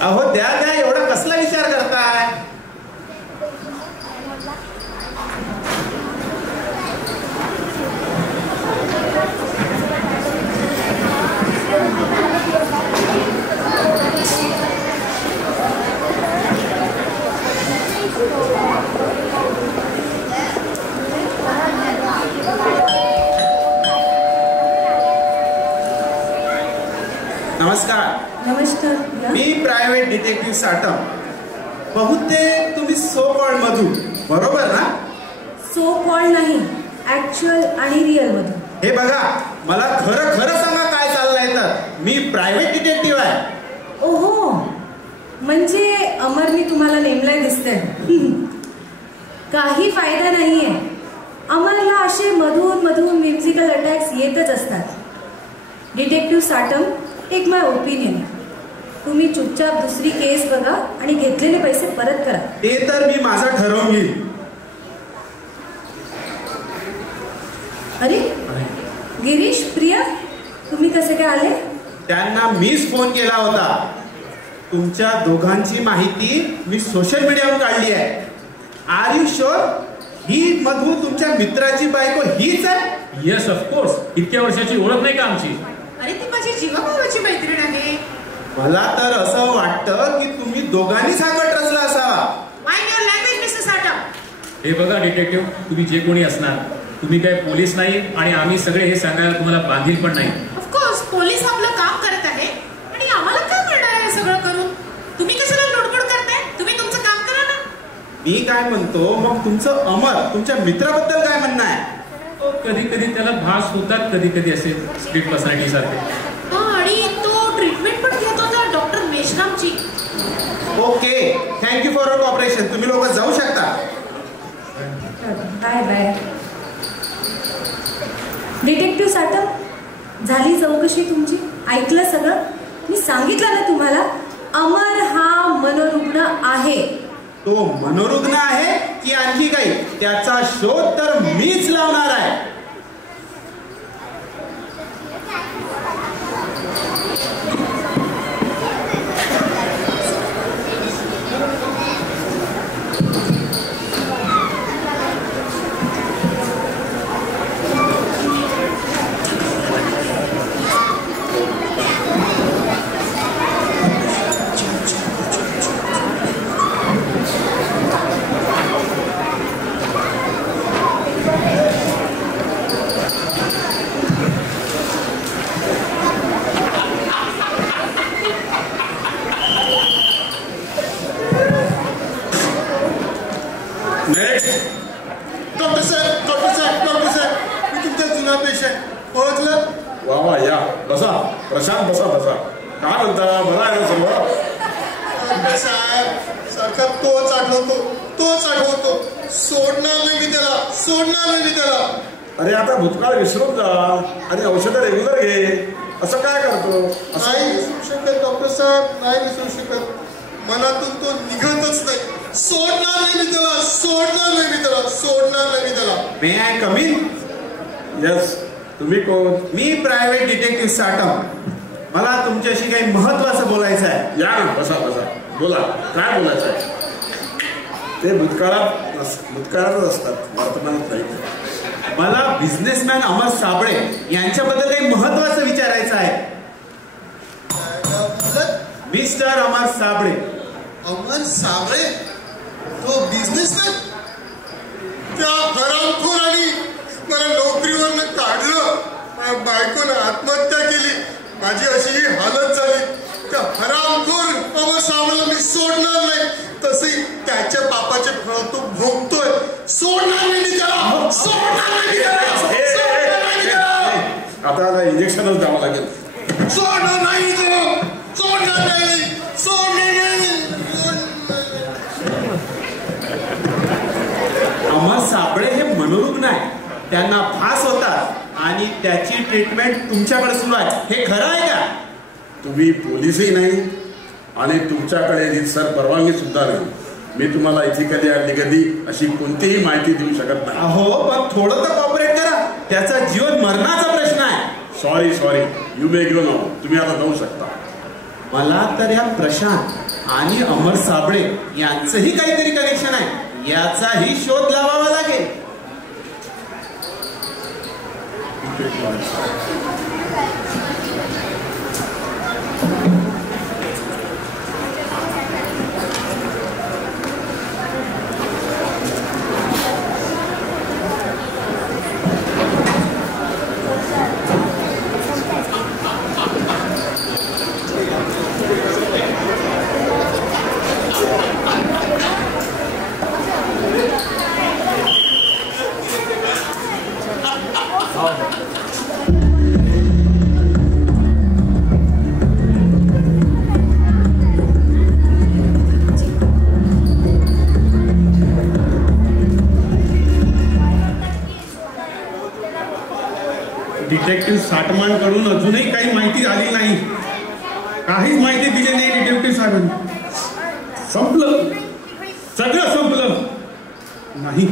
अहो, द्या द्या, एवढा कसला विचार करताय? नमस्कार. नमस्कार. मी प्रायव्हेट डिटेक्टिव्ह साटम. बहुतेक तुम्ही सो कॉल्ड मधू, बरोबर ना? सो कॉल्ड नाही, ऍक्च्युअल आणि रिअल मधू. हे बघा, मला खरं खरं सांगा काय चाललंय. तर मी प्रायव्हेट डिटेक्टिव्ह आहे. ओहो, म्हणजे अमरनी तुम्हाला नेमलंय दिसतंय. काही फायदा नाहीये. अमरला असे मधून मधून म्युझिकल अटॅक्स येतच असतात. डिटेक्टिव्ह साटम, टेक माय ओपिनियन, तुम्ही चुपचाप दुसरी केस बघा आणि घेतलेले पैसे परत करा. ते तर मी माझं ठरवून घेईन. अरे गिरीश, प्रिया, तुम्ही कसे काय आले? त्यांना मीच फोन केला होता. तुमच्या दोघांची माहिती मी सोशल मीडियावर काढली आहे. आर यू शुअर ही मधू तुमच्या मित्राची बायको हीच आहे? Yes, of course. इतक्या वर्षाची ओळख नाही का आमची? अरे, ती माझी जीवाभावाची मैत्रीण आहे. मला तर असं वाटतं की तुम्ही दोघांनीच हा कट रचला असावा. Mind your language mister Satam. हे बघा डिटेक्टिव्ह, तुम्ही जे कोणी असणार, तुम्ही काय पोलीस नाही आणि आम्ही सगळे हे सांगायला तुम्हाला बांधील पण नाही. ऑफकोर्स पोलीस आपलं काम करत आहे आणि आम्हाला काय मिळणार आहे सगळं करून? तुम्ही कशाला लुडबुड करताय? तुम्ही तुमचं काम करा ना. मी काय म्हणतो, मग तुमचं अमर तुमच्या मित्राबद्दल काय म्हणणं आहे? कधी कधी त्याला भास होतात, कधी कधी असे स्प्लिट पर्सनॅलिटी सारखे. आणि तो ट्रीटमेंट पण घेत होता डॉक्टर मेश्रामची. Okay, thank you for your cooperation. तुम्ही लोक जाऊ शकता. Bye bye. डिटेक्टिव्ह साटम, झाली चौकशी तुमची? ऐकलं सगळं? मी सांगितलं ना तुम्हाला, अमर हा मनोरुग्ण आहे. तो मनोरुग्ण आहे की आणखी काही? त्याचा शोध तर मीच लावणार आहे. प्रशांत बसा बसा. काय म्हणता, बरा आहे ना सर्व? साहेब सारखा तोच आठवतो. सोडणार नाही मी त्याला. अरे आता भूतकाळ विसरून जा आणि औषधं रेग्युलर घे. असं काय करतो? नाही विसरू शकत डॉक्टर साहेब, नाही विसरू शकत. मनातून तो निघतच नाही. सोडणार नाही मी त्याला. मे आय कम इन? यस. तुम्ही कोण? मी प्रायव्हेट डिटेक्टिव्ह साटम. मला तुमच्याशी काही महत्वाचं बोलायचं आहे. या ना, बसा. बोला, काय बोलायचं आहे? ते भूतकाळातच असतात, वर्तमानात नाही. मला बिझनेसमॅन अमर साबळे यांच्याबद्दल काही महत्वाचं विचारायचं आहे. मिस्टर अमर साबळे. तो बिझनेसमॅन? त्या हरामखोरांनी मला नोकरीवरनं काढलं. माझ्या बायकोनं आत्महत्या केली. माझी अशी हालत झाली. त्या हरामखोर अमर साबळेला मी सोडणार नाही. तसंही त्याच्या बापाचे फळ तो भोगतोय. सोडणार नाही त्याला. आता इंजेक्शनच द्यावं लागेल. सोडणार नाही. अमर साबळे हे मनोरुग्ण आहे. त्यांना फास होतात आणि त्याची ट्रीटमेंट तुमच्याकडे सुरू आहे. हे खरं आहे का? तुम्ही पोलिसही नाही आणि तुमच्याकडे रीतसर परवानगी सुद्धा नाही. मी तुम्हाला इथिकली आणि लिगली अशी कोणतीही माहिती देऊ शकत नाही. अहो पण थोडं तर कॉपरेट करा. त्याचा जीवन मरणाचा प्रश्न आहे. Sorry you may go now. तुम्ही आता जाऊ शकता. मला तर या प्रशांत आणि अमर साबळे यांचंही काहीतरी कनेक्शन आहे. याचाही शोध लावावा लागेल. डिटेक्टिव्ह साटमांकडून अजूनही काही माहिती आली नाही. काहीच माहिती दिली नाही डिटेक्टिव्ह साहेबांनी. सगळं संपलं. नाही,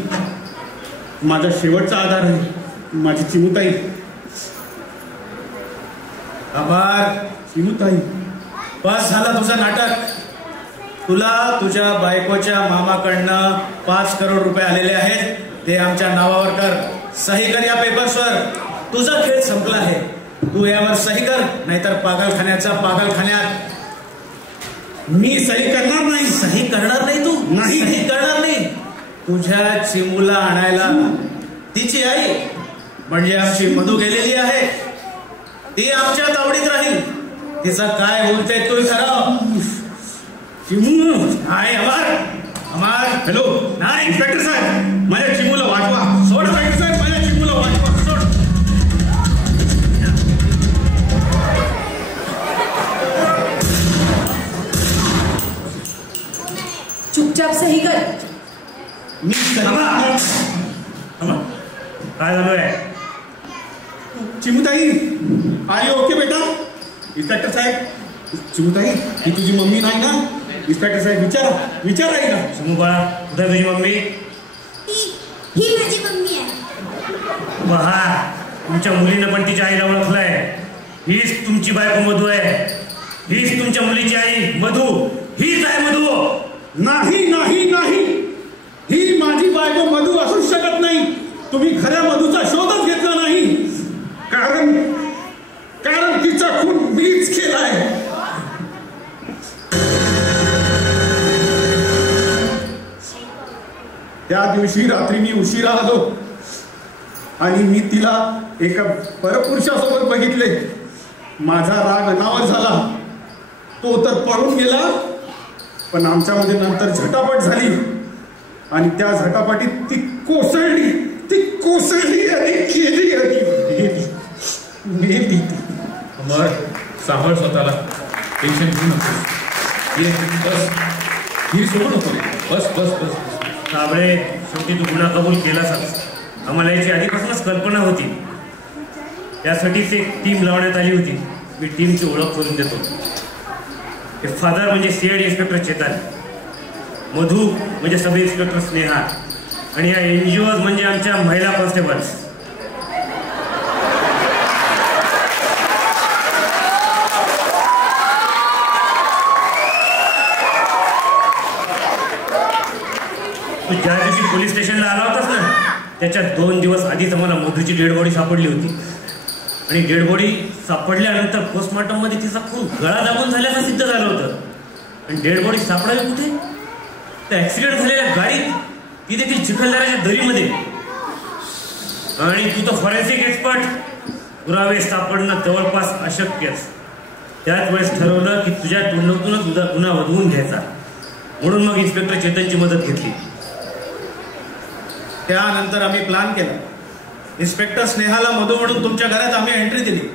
माझा शेवटचा आधार आहे माझी चिमुताई. चिमुताई, बस झालं तुझं नाटक. तुला तुझ्या बायकोच्या मामाकडनं 5 करोड रुपये आलेले आहेत. ते आमच्या नावावर कर. सही कर या पेपर्सवर. तुझा खेळ संपला आहे. तू यावर सही कर, नाहीतर पागलखान्यात. मी सही करणार नाही. सही करणार नाही तू? नाही, सही करणार नाही. तुझ्या चिमूला आणायला तिची आई म्हणजे आमची मधू गेलेली आहे. ती आमच्या तावडीत राहील. तिचं काय बोलते तू ठराव. चिमू नाही अमर. हॅलो. नाही इन्स्पेक्टर साहेब, माझ्या चिमूला वाचवा. सोड इन्स्पेक्टर साहेब, माझ्या चिमूला वाचवा. सोड. चुपचाप सही कर. मी काय झालं आहे? चिमुताई, आर यू ओके बेटा? इन्स्पेक्टर साहेब, चिमुताई ही तुझी मम्मी नाही ना? इन्स्पेक्टर साहेब विचारा आहे ना. चिमू बाळा, कुठे तुझी मम्मी? ही माझी मम्मी आहे. पहा, तुमच्या मुलीनं पण तिच्या आईला ओळखलंय. हीच तुमची बायको मधू आहे. हीच तुमच्या मुलीची आई मधू. हीच आहे मधू. नाही नाही नाही, ही माझी बायको मधू असू शकत नाही. तुम्ही खऱ्या मधूचा शोधच घेतला नाही. कारण तिचा खून मीच केलाय. त्या दिवशी रात्री मी उशिरा आलो आणि मी तिला एका परपुरुषासोबत बघितले. माझा राग अनावर झाला. तो तर पळून गेला, पण आमच्यामध्ये नंतर झटापट झाली आणि त्या झटापटीत ती कोसळली आणि गेली. अमर, सांभाळ स्वतःला, टेन्शन घेऊ नकोस. ये बस, ही सोडू नको रे. बस बस बस. साबळे, शेवटी तू गुन्हा कबूल केलाच. आम्हाला याची आधीपासूनच कल्पना होती. यासाठीच एक टीम लावण्यात आली होती. मी टीमची ओळख करून देतो. हे फादर म्हणजे CID इन्स्पेक्टर चेतन, मधू म्हणजे सब इन्स्पेक्टर स्नेहा, आणि या NGOज म्हणजे आमच्या महिला कॉन्स्टेबल्स. तू ज्या दिवशी पोलीस स्टेशनला आला होतास ना, त्याच्या 2 दिवस आधीच आम्हाला मधूची डेड बॉडी सापडली होती. आणि डेड बॉडी सापडल्यानंतर पोस्टमॉर्टम मध्ये तिचा खून गळा दाबून झाल्याचं सिद्ध झालं होतं. आणि डेड बॉडी सापडायला कुठे? तर ऍक्सिडेंट झालेल्या गाडीत, ती देखील चिखलदऱ्याच्या दरीमध्ये. आणि तू तर फॉरेन्सिक एक्सपर्ट, पुरावे सापडणं जवळपास अशक्यच. त्याच वेळेस ठरवलं की तुझ्या तोंडातूनच गुन्हा वधवून घ्यायचा. म्हणून मग इन्स्पेक्टर चेतनची मदत घेतली. त्यानंतर आम्ही प्लॅन केला. इन्स्पेक्टर स्नेहाला मधू म्हणून तुमच्या घरात आम्ही एंट्री दिली.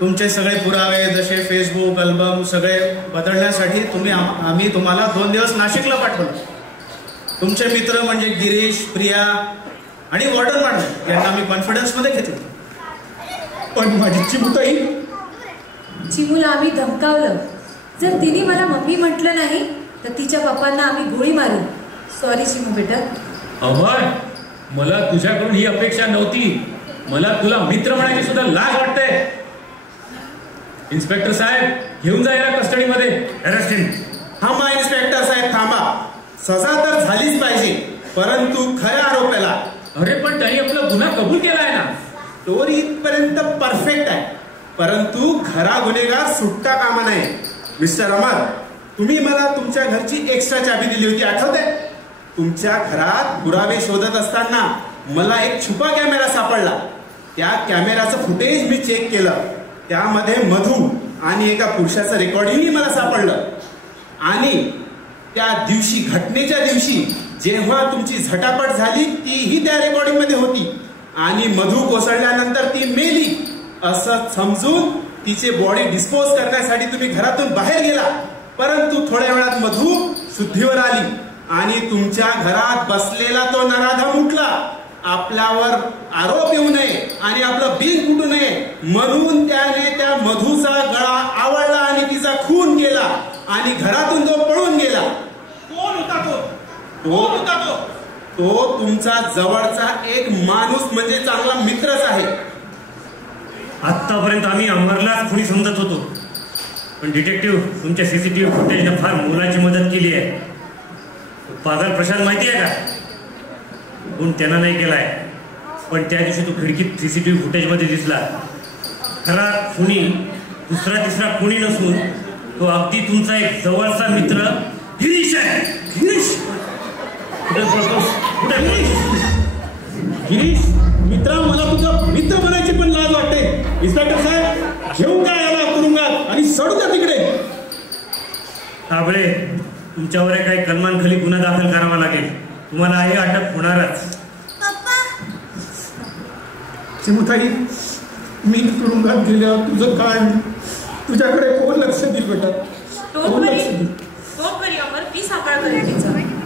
तुमचे सगळे पुरावे जसे फेसबुक, अल्बम सगळे बदलण्यासाठी आम्ही तुम्हाला 2 दिवस नाशिकला पाठवलं. तुमचे मित्र म्हणजे गिरीश, प्रिया आणि वॉर्डन मॅडम यांना आम्ही कॉन्फिडन्समध्ये घेतलं. पण माझी चिमुताई, चिमूला आम्ही धमकावलं. जर तिने मला मम्मी म्हटलं नाही तर तिच्या पप्पांना आम्ही गोळी मारू. सॉरी चिमू बेटा. अमर, मला तुझ्याकडून ही अपेक्षा नव्हती. मला तुला मित्र म्हणायची सुद्धा लाज वाटते. इन्स्पेक्टर साहेब, घेऊन जा याला कस्टडीमध्ये. अरेस्टिंग. थांबा इन्स्पेक्टर साहेब, थांबा. सजा तर झालीच पाहिजे, परंतु खऱ्या आरोपाला. अरे पण त्यांनी आपला गुन्हा कबूल केलाय ना. स्टोरी इथपर्यंत परफेक्ट आहे, परंतु खरा गुन्हेगार सुटता कामा नये. मिस्टर अमर, तुम्ही मला तुमच्या घरची एक्स्ट्रा चाबी दिली होती, आठवते? तुमच्या घरात पुरावे शोधत असताना मला एक छुपा कॅमेरा सापडला. त्या कॅमेराचं फुटेज मी चेक केलं. त्यामध्ये मधू आणि एका पुरुषाचं रेकॉर्डिंगही मला सापडलं. आणि त्या दिवशी, घटनेच्या दिवशी जेव्हा तुमची झटापट झाली, तीही त्या रेकॉर्डिंग मध्ये होती. आणि मधू कोसळल्यानंतर ती मेली असं समजून तिचे बॉडी डिस्पोज करण्यासाठी तुम्ही घरातून बाहेर गेला. परंतु थोड्या वेळात मधू शुद्धीवर आली आणि तुमच्या घरात बसलेला तो नराधम उठला. आपल्यावर आरोप येऊ नये आणि आपलं बिल फुटू नये म्हणून त्याने त्या मधूचा गळा आवळला आणि तिचा खून केला आणि घरातून तो पळून गेला. कोण होता तो? तो तुमचा जवळचा एक माणूस म्हणजे चांगला मित्रच आहे. आतापर्यंत आम्ही अमरलाच खुणी समजत होतो, पण डिटेक्टिव्ह तुमच्या CCTV फुटेजने फार मोलाची मदत केली आहे. पागल प्रशांत माहिती आहे का? गुण त्यांना नाही केलाय, पण त्या दिवशी तो खिडकीत CCTV फुटेजमध्ये दिसला. खरा खुनी दुसरा तिसरा खुनी नसून तो अगदी तुमचा एक जवळचा मित्र गिरीश आहे. गिरीश, गिरीश मित्रा, मला तुझा मित्र बनायची पण लाज वाटते. इन्स्पेक्टर साहेब, घेऊन काय याला तुरुंगात आणि सोडू द्या तिकडे. साबळे, तुमच्यावर काही कलमांखाली गुन्हा दाखल करावा लागेल. तुम्हाला हे अटक होणारच. चिमुताई, मी तुरुंगात गेल्यावर तुझं काय? तुझ्याकडे कोण लक्ष देईल बेटा? कोण लक्ष देईल? अमर, मी सांभाळ करेन तिचं.